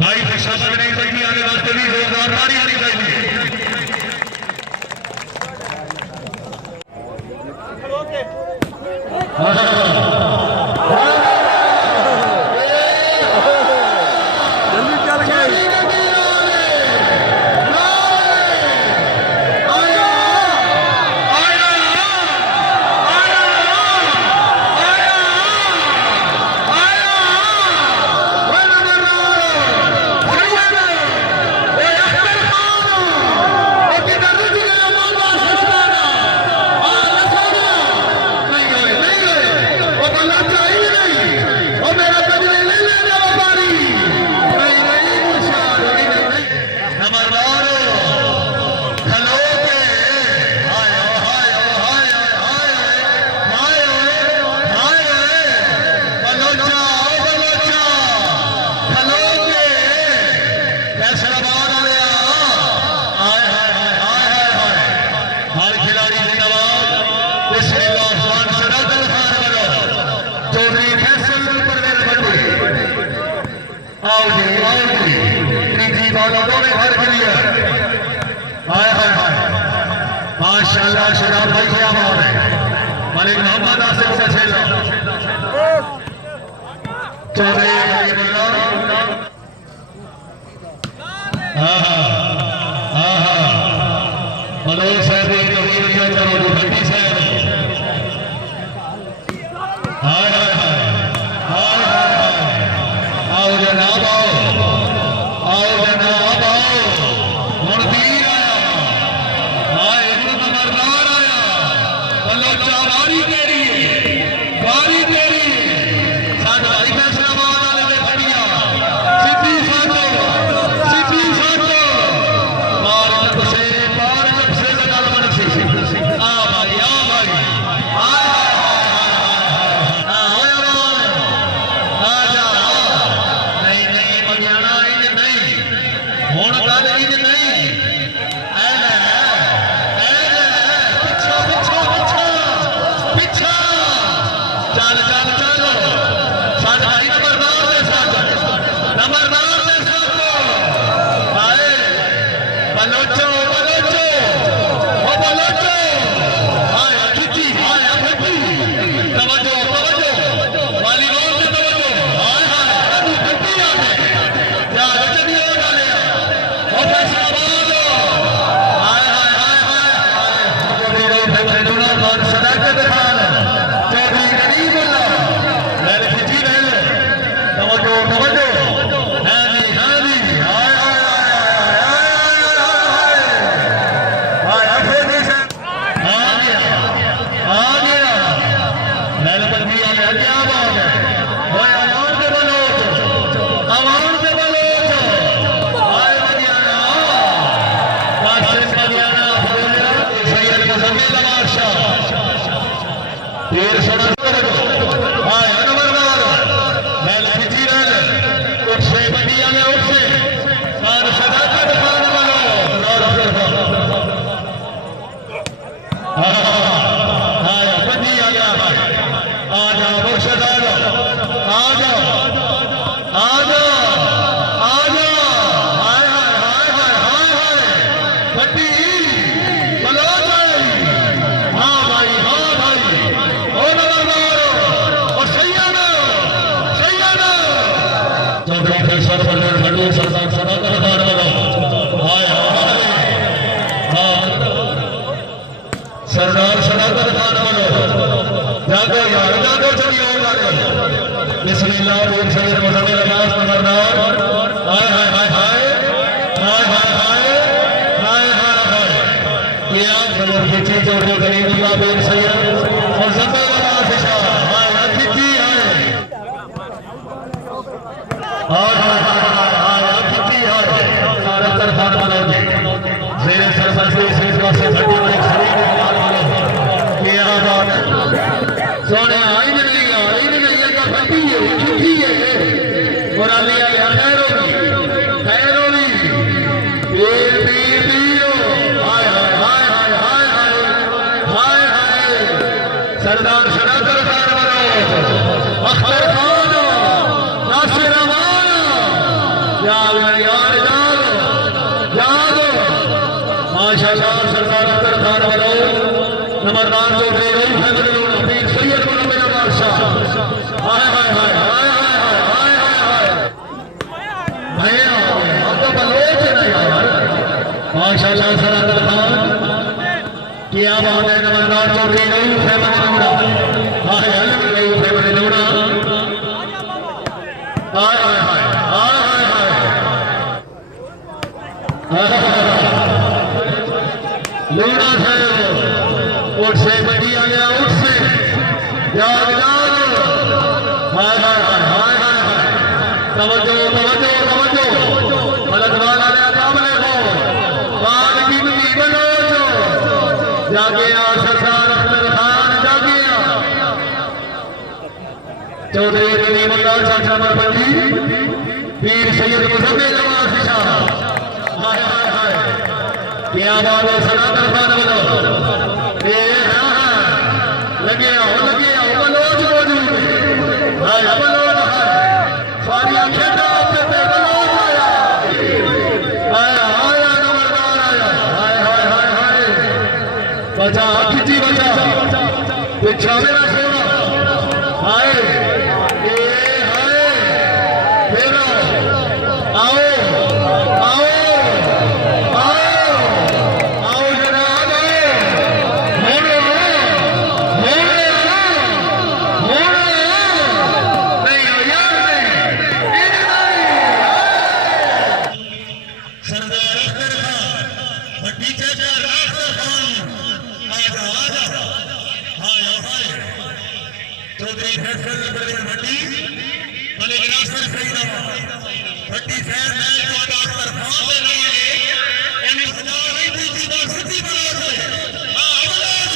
भाई प्रशासन नहीं पड़ती आने वास्ते भी जोरदार ताली आनी चाहिए। माशाअल्लाह शराब भाई क्या बात है। मलिक मोहम्मद आसिफ से खेला चौधरी मनोज साहब भट्टी साहब आओ जनाब आओ जनाब आओ मुर्दीर आया खबरदार आया बलोचा बारी तेरी साथ भाई फैसलाबाद वाले ने खड़िया सीधी साथो बार लब से गल बन सी आ भाई नहीं बजाना नहीं हुण गल नहीं सरदार सदाकर खान वालों जागो यार जागो चलिए बिस्मिल्लाह और सैयद मुहम्मद अब्बास खबरदार हाय हाय हाय हाय हाय हाय हाय हाय हाय ये आप बदर की चीज और गरीबुल्लाह बिन सैयद और ज़फर वाला आशिशा हाय अतिथि हाय हाय हाय अतिथि हाय सारा तरफा वालों जी जेर सरपंच से वास्ते खड़ी हुई सोने आई नहीं का फटी है झूठी है और अलिया खैरों हाय हाय हाय हाय हाय हाय हाय हाय सरदार सदाकर खान वाला अख्तर खान नासिर अमान याद याद याद याद माशाअल्लाह सरदार अख्तर खान वालों नंबरदार चौधरी रऊफ अहमद हफीज सैयद मुनव्वर बादशाह हाय हाय हाय हाय हाय हाय भैया अब तो बलोच है ना यार माशाअल्लाह सरदार खान क्या बात है नंबरदार चौधरी रऊफ अहमद नूरा हाय हाय रऊफ अहमद नूरा हाय हाय हाय हाय हाय नूरा साहब उठ से बड़ी आ गया उठ से याद याद हाय हाय हाय हाय हाय हाय तवज्जो तवज्जो तवज्जो मलक वाला ने कामले को बाल की मिट्टी बनो जागे आ सरदार अख्तर खान जागे आ चौधरी करीम अल्लाह चाचा मरबंदी वीर सैयद मुजम्मिल नवाज शाह हाय हाय हाय क्या बात है सरदार खान बोलो लगे आओ बलोच मौजूद हाय बलोच है सारी खेड़ा पे बलोच आया आया आया नंबरदार आया हाय हाय हाय हाय बचा खिची बचा पीछा मेरा सोना हाय ए हाय मेरा आओ आओ आओ आओ जनाब मोड़ो चौधरी फैसल भट्टी भले गिलासर खरीदा भट्टी फैज मैच को आधा अख्तर खान दे लगे उन्हें सजा नहीं दी थी बात सिद्धि बलोच है हां बलोच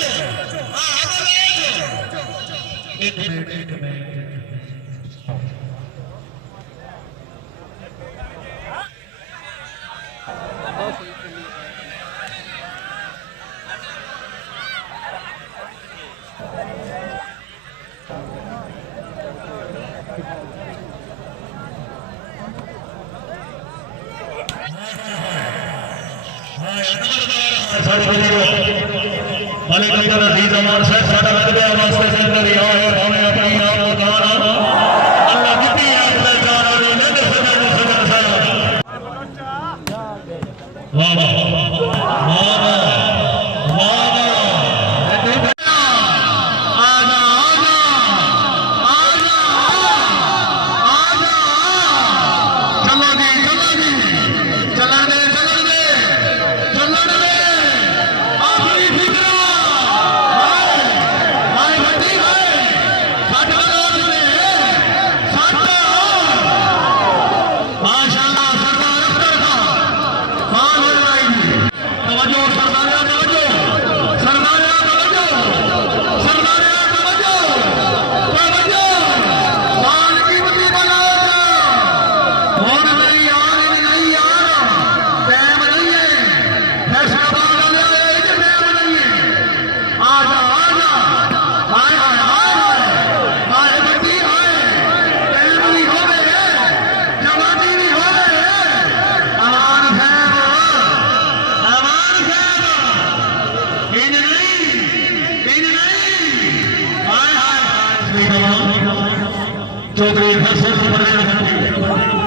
एक मिनट मालिक अब्दुल अजीज अमान साहब साडा लगदे वास्ते जिंदा रिहा है भावे अपनी नाम मुकाना अल्लाह कितनी याद ले जा रहा है ने सजा साहब वाह वाह चौधरी फैसल